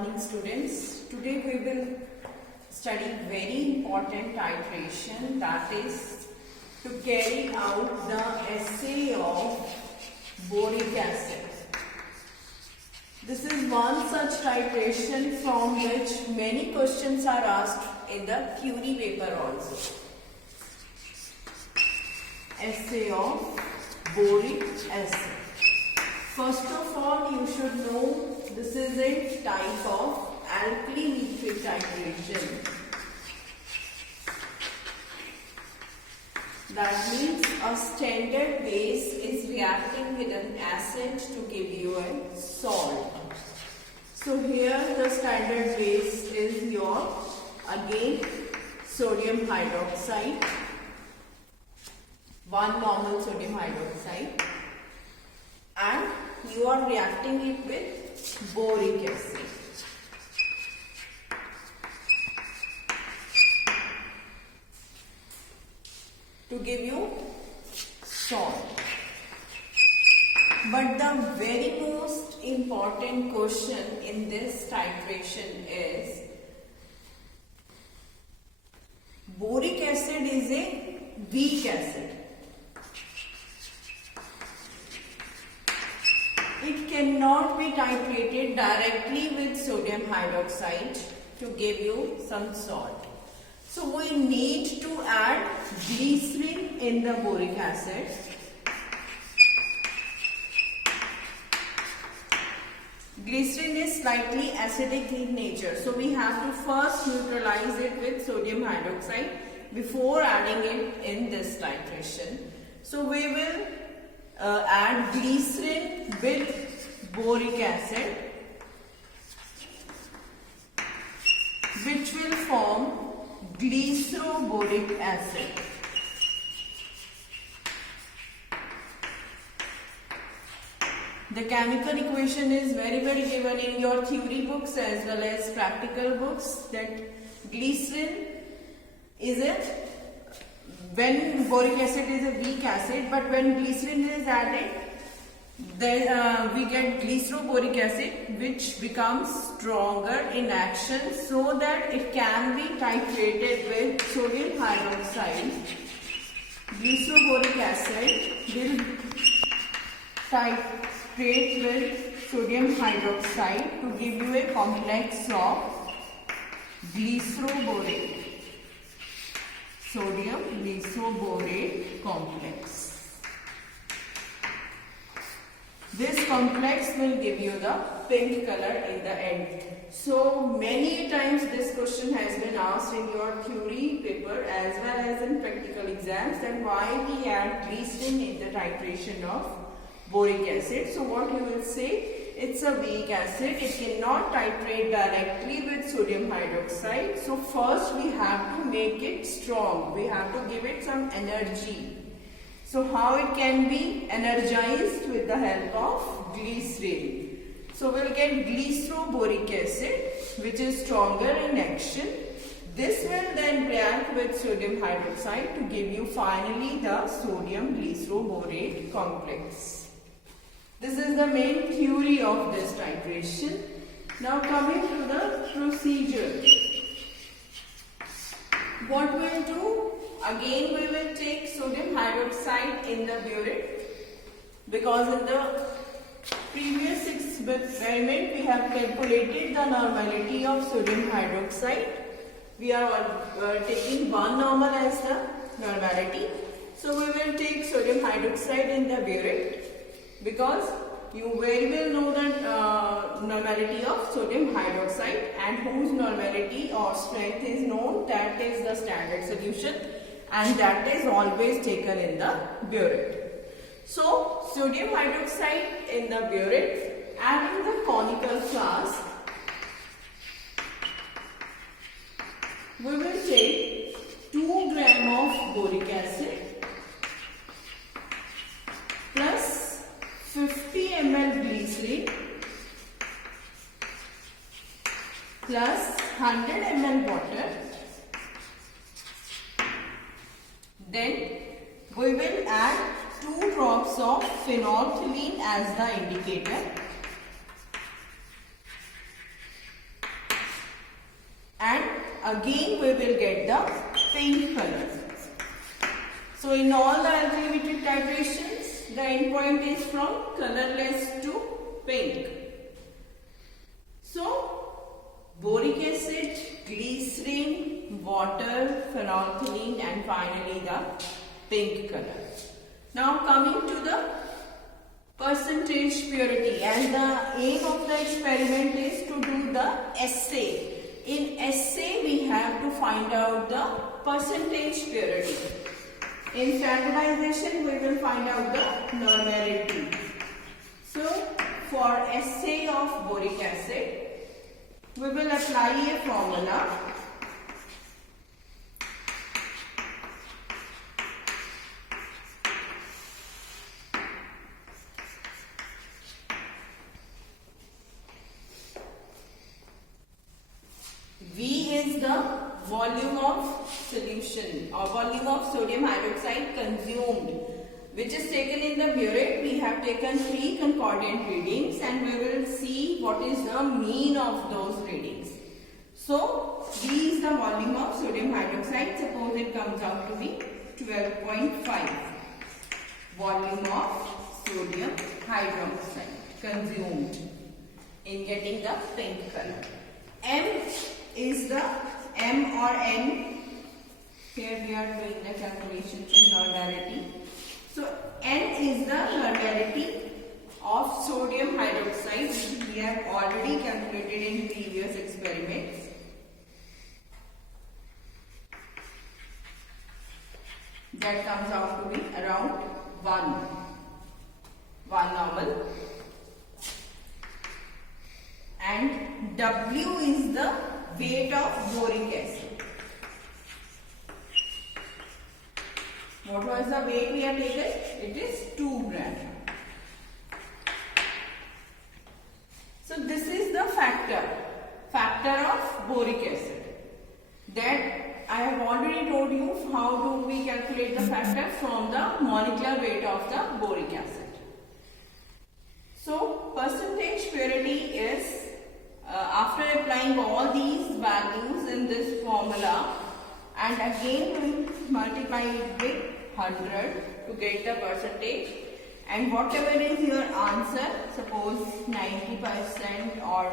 morning students. Today we will study very important titration, that is to carry out the assay of boric acid. This is one such titration from which many questions are asked in the theory paper also. Assay of boric acid. First of all, you should know this is a type of alkali nitric titration. That means a standard base is reacting with an acid to give you a salt. So here the standard base is your again sodium hydroxide, one normal sodium hydroxide, and you are reacting it with boric acid. To give you salt. But the very most important question in this titration is boric acid is a weak acid. It cannot be titrated directly with sodium hydroxide to give you some salt. So we need to add glycerin in the boric acid. Glycerin is slightly acidic in nature. So we have to first neutralize it with sodium hydroxide before adding it in this titration. So we will add glycerin with boric acid, which will form glyceroboric acid. The chemical equation is very given in your theory books as well as practical books, that glycerin is when boric acid is a weak acid, but when glycerin is added, then we get glyceroboric acid, which becomes stronger in action so that it can be titrated with sodium hydroxide. Glyceroboric acid will titrate with sodium hydroxide to give you a complex of glyceroborate. Sodium glyceroborate complex. This complex will give you the pink color in the end. So many times this question has been asked in your theory paper as well as in practical exams, that why we add glycerin in the titration of boric acid. So what you will say, it's a weak acid, it cannot titrate directly with sodium hydroxide. So first we have to make it strong, we have to give it some energy. So how it can be energized? With the help of glycerin. So we'll get glyceroboric acid, which is stronger in action. This will then react with sodium hydroxide to give you finally the sodium glyceroborate complex. This is the main theory of this titration. Now coming to the procedure. What we'll do? Again we will take sodium hydroxide in the burette, because in the previous experiment we have calculated the normality of sodium hydroxide. We are taking one normal as the normality. So we will take sodium hydroxide in the burette, because you very well know the normality of sodium hydroxide, and whose normality or strength is known, that is the standard solution, and that is always taken in the burette. So sodium hydroxide in the burette, and in the conical flask we will take 2 grams of boric acid plus 50 ml glycerin plus 100 ml water. Then we will add 2 drops of phenolphthalein as the indicator. again we will get the pink color. So in all the alkyl titrations, the end point is from colorless to pink. So boric acid, glycerin, water, phenolphthalein, and finally the pink color. Now coming to the percentage purity, and the aim of the experiment is to do the assay. In assay we have to find out the percentage purity. In standardization we will find out the normality. So for assay of boric acid, we will apply a formula. V is the volume of solution or volume of sodium hydroxide consumed, which is taken in the burette. We have taken 3 concordant readings and we will see what is the mean of those readings. So V is the volume of sodium hydroxide. Suppose it comes out to be 12.5 volume of sodium hydroxide consumed in getting the pink color. M is the M or N. Here we are doing the calculations in normality. So N is the normality of sodium hydroxide, which we have already calculated in previous experiments. That comes out to be around 1 normal. And W is the weight of boric acid. What was the weight we have taken? It is 2 grams. So this is the factor of boric acid. That I have already told you how do we calculate the factor from the molecular weight of the boric acid. So percentage purity is after applying all these values in this formula, and again we multiply it with 100 to get the percentage, and whatever is your answer, suppose 90% or